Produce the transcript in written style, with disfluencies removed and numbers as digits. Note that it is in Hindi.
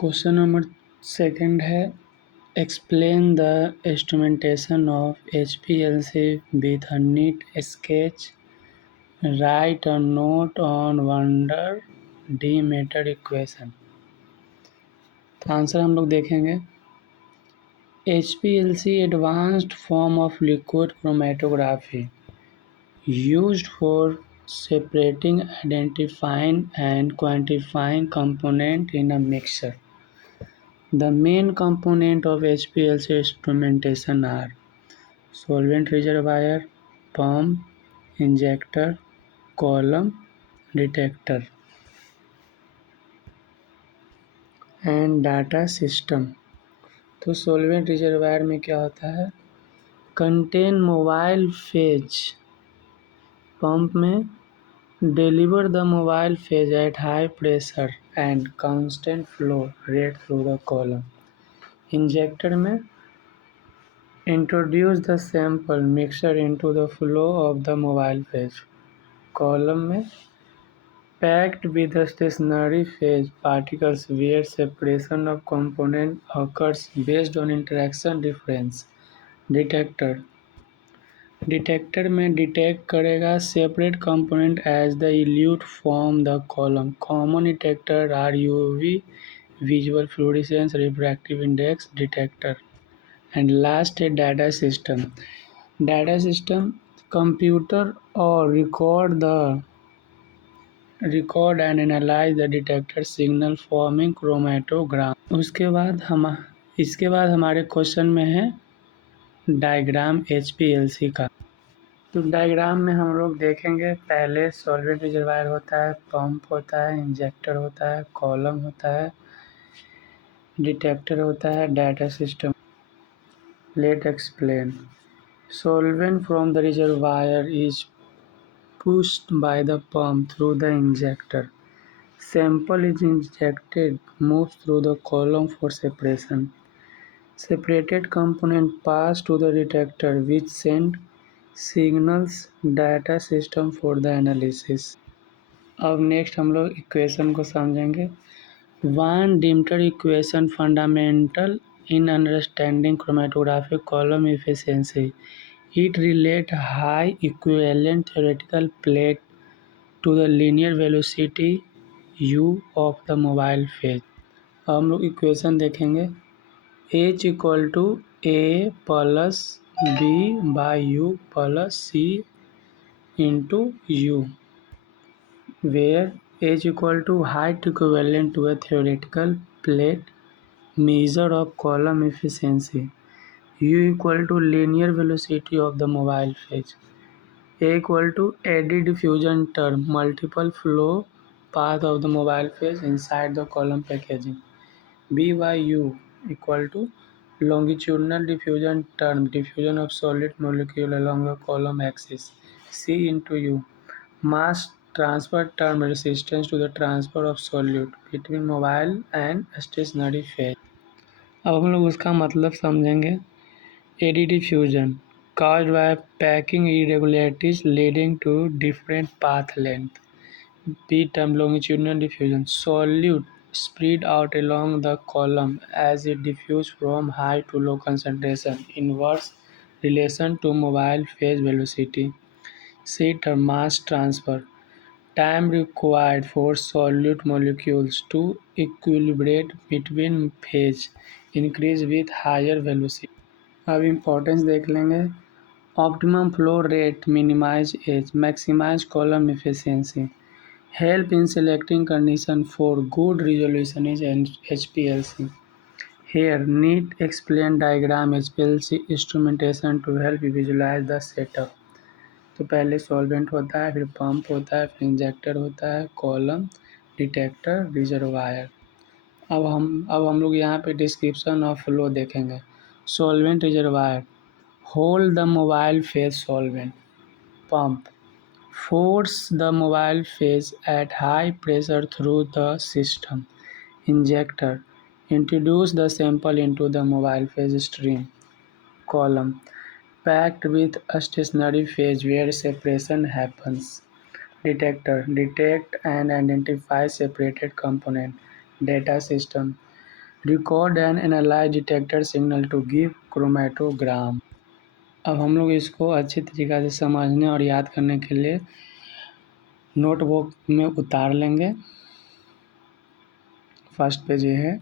क्वेश्चन नंबर सेकंड है explain the instrumentation of HPLC with a neat sketch write a note on वंडर डी मेटर इक्वेशन। तो आंसर हम लोग देखेंगे HPLC advanced form of liquid chromatography used for separating, identifying and quantifying component in a mixture. The main component of HPLC instrumentation are solvent reservoir, pump, injector, column, detector and data system। तो solvent reservoir में क्या होता है? contain mobile phase, pump में deliver the mobile phase at high pressure and constant flow rate through the column। injector में introduce the sample mixture into the flow of the mobile phase। column में packed with the stationary phase particles where separation of component occurs based on interaction difference। Detector में डिटेक्ट करेगा separate component as the elute form the column. Common detector are UV visual fluorescence refractive index detector. And last है data system. Data system computer और record and analyse the detector signal forming chromatogram. इसके बाद हमारे क्वेश्चन में है डायग्राम HPLC का। तो डायग्राम में हम लोग देखेंगे पहले सॉल्वेंट रिजर्वायर होता है, पंप होता है, इंजेक्टर होता है, कॉलम होता है, डिटेक्टर होता है, data system. Let explain. solvent from the reservoir is pushed by the pump through the injector। sample is injected, moves through the column for separation। separated component pass to the detector which send signals data system for the analysis। अब नेक्स्ट हम लोग इक्वेशन को समझेंगे। Van Deemter equation fundamental in understanding chromatographic column efficiency. It relate height equivalent theoretical plate to the linear velocity u of the mobile phase. अब हम लोग इक्वेशन देखेंगे H equal to A plus B by U plus C into U, where H equal to height equivalent to a theoretical plate measure of column efficiency, U equal to linear velocity of the mobile phase, A equal to eddy diffusion term multiple flow path of the mobile phase inside the column packaging, B by U equal to longitudinal diffusion term diffusion of solid molecule along the column axis, C into U mass transfer term resistance to the transfer of solute between mobile and stationary phase। अब हम लोग उसका मतलब समझेंगे। Eddy diffusion caused by packing irregularities leading to different path length। B term longitudinal diffusion solute spread out along the column as it diffuse from high to low concentration inverse relation to mobile phase velocity। C term mass transfer time required for solute molecules to equilibrate between phase increase with higher velocity। अब इम्पोर्टेंस देख लेंगे। Optimum flow rate minimize as maximize column efficiency help in selecting condition for good resolution is HPLC। Here neat explain diagram HPLC instrumentation to help visualize the setup. तो पहले सॉल्वेंट होता है, फिर पंप होता है, फिर इंजेक्टर होता है, कॉलम, डिटेक्टर, रिजर्वायर। अब हम लोग यहाँ पे डिस्क्रिप्शन ऑफ फ्लो देखेंगे। Solvent reservoir hold the mobile phase solvent. Pump force the mobile phase at high pressure through the system. Injector introduce the sample into the mobile phase stream. Column packed with a stationary phase where separation happens। Detector detect and identify separated component। Data system Record and analyze detector signal to give chromatogram. अब हम लोग इसको अच्छी तरीक़ा से समझने और याद करने के लिए नोटबुक में उतार लेंगे। फर्स्ट पेज ये है।